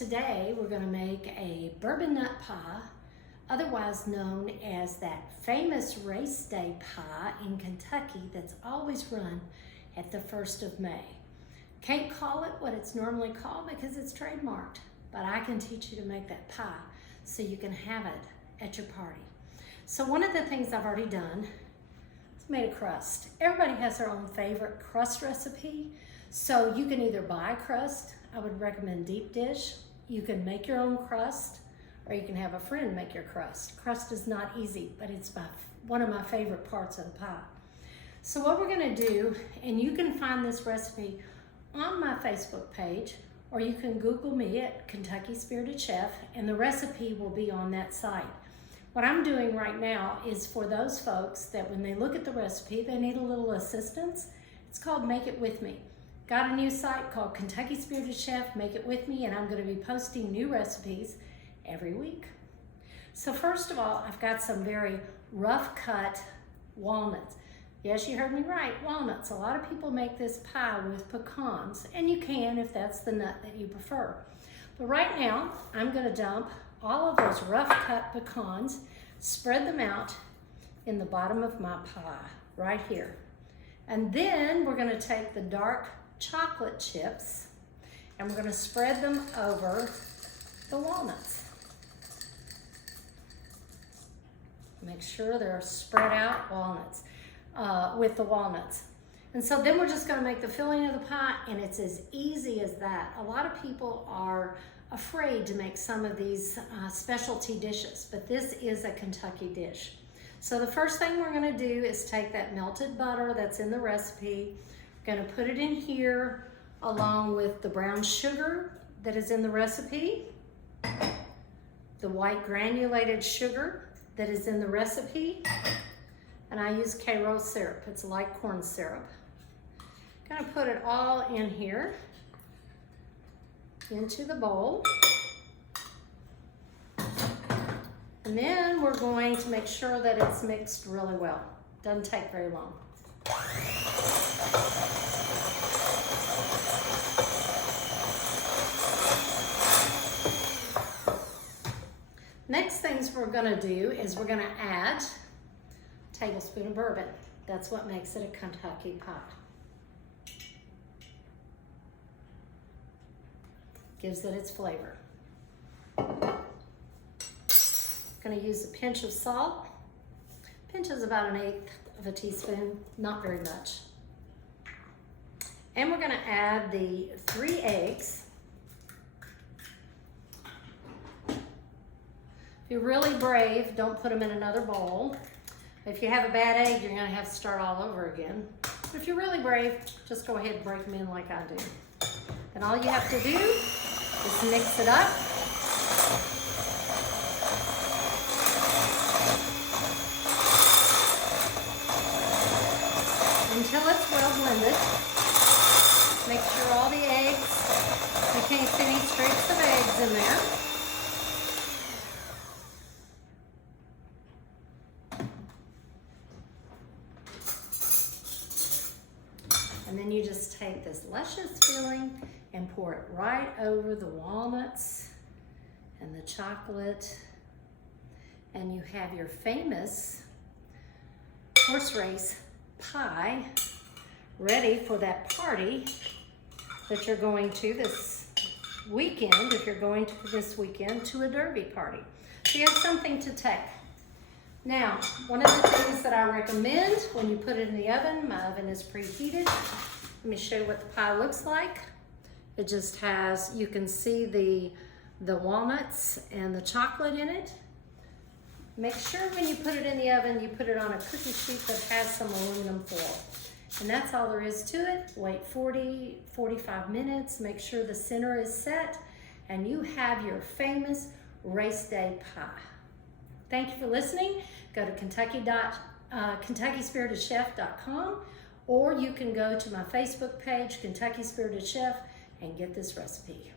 Today we're going to make a bourbon nut pie, otherwise known as that famous race day pie in Kentucky that's always run at the 1st of May. Can't call it what it's normally called because it's trademarked, but I can teach you to make that pie so you can have it at your party. So one of the things I've already done is made a crust. Everybody has their own favorite crust recipe, so you can either buy crust. I would recommend deep dish. You can make your own crust, or you can have a friend make your crust. Crust is not easy, but it's one of my favorite parts of the pie. So what we're gonna do, and you can find this recipe on my Facebook page, or you can Google me at Kentucky Spirited Chef, and the recipe will be on that site. What I'm doing right now is for those folks that when they look at the recipe, they need a little assistance. It's called Make It With Me. Got a new site called Kentucky Spirited Chef, Make It With Me, and I'm gonna be posting new recipes every week. So first of all, I've got some very rough cut walnuts. Yes, you heard me right, walnuts. A lot of people make this pie with pecans, and you can if that's the nut that you prefer. But right now, I'm gonna dump all of those rough cut pecans, spread them out in the bottom of my pie, right here. And then we're gonna take the dark chocolate chips and we're gonna spread them over the walnuts. Make sure they're spread out walnuts with the walnuts. And so then we're just gonna make the filling of the pie, and it's as easy as that. A lot of people are afraid to make some of these specialty dishes, but this is a Kentucky dish. So the first thing we're gonna do is take that melted butter that's in the recipe. We're gonna put it in here along with the brown sugar that is in the recipe, the white granulated sugar that is in the recipe, and I use Karo syrup. It's like corn syrup. Gonna put it all in here into the bowl. And then we're going to make sure that it's mixed really well. Doesn't take very long. Next things we're gonna do is we're gonna add a tablespoon of bourbon. That's what makes it a Kentucky pie. Gives it its flavor. Gonna use a pinch of salt. Pinch is about 1/8 of a teaspoon, not very much. And we're gonna add the 3 eggs. If you're really brave, don't put them in another bowl. If you have a bad egg, you're gonna have to start all over again. But if you're really brave, just go ahead and break them in like I do. And all you have to do is mix it up. Until it's well blended. Make sure all the eggs, you can't see any streaks of eggs in there. And then you just take this luscious filling and pour it right over the walnuts and the chocolate. And you have your famous horse race pie ready for that party that you're going to this weekend, if you're going to this weekend to a derby party. So you have something to take. Now, one of the things that I recommend when you put it in the oven, my oven is preheated. Let me show you what the pie looks like. It just has, you can see the walnuts and the chocolate in it. Make sure when you put it in the oven, you put it on a cookie sheet that has some aluminum foil. And that's all there is to it. Wait 40, 45 minutes, make sure the center is set, and you have your famous race day pie. Thank you for listening. Go to KentuckySpiritedChef.com, or you can go to my Facebook page, Kentucky Spirited Chef, and get this recipe.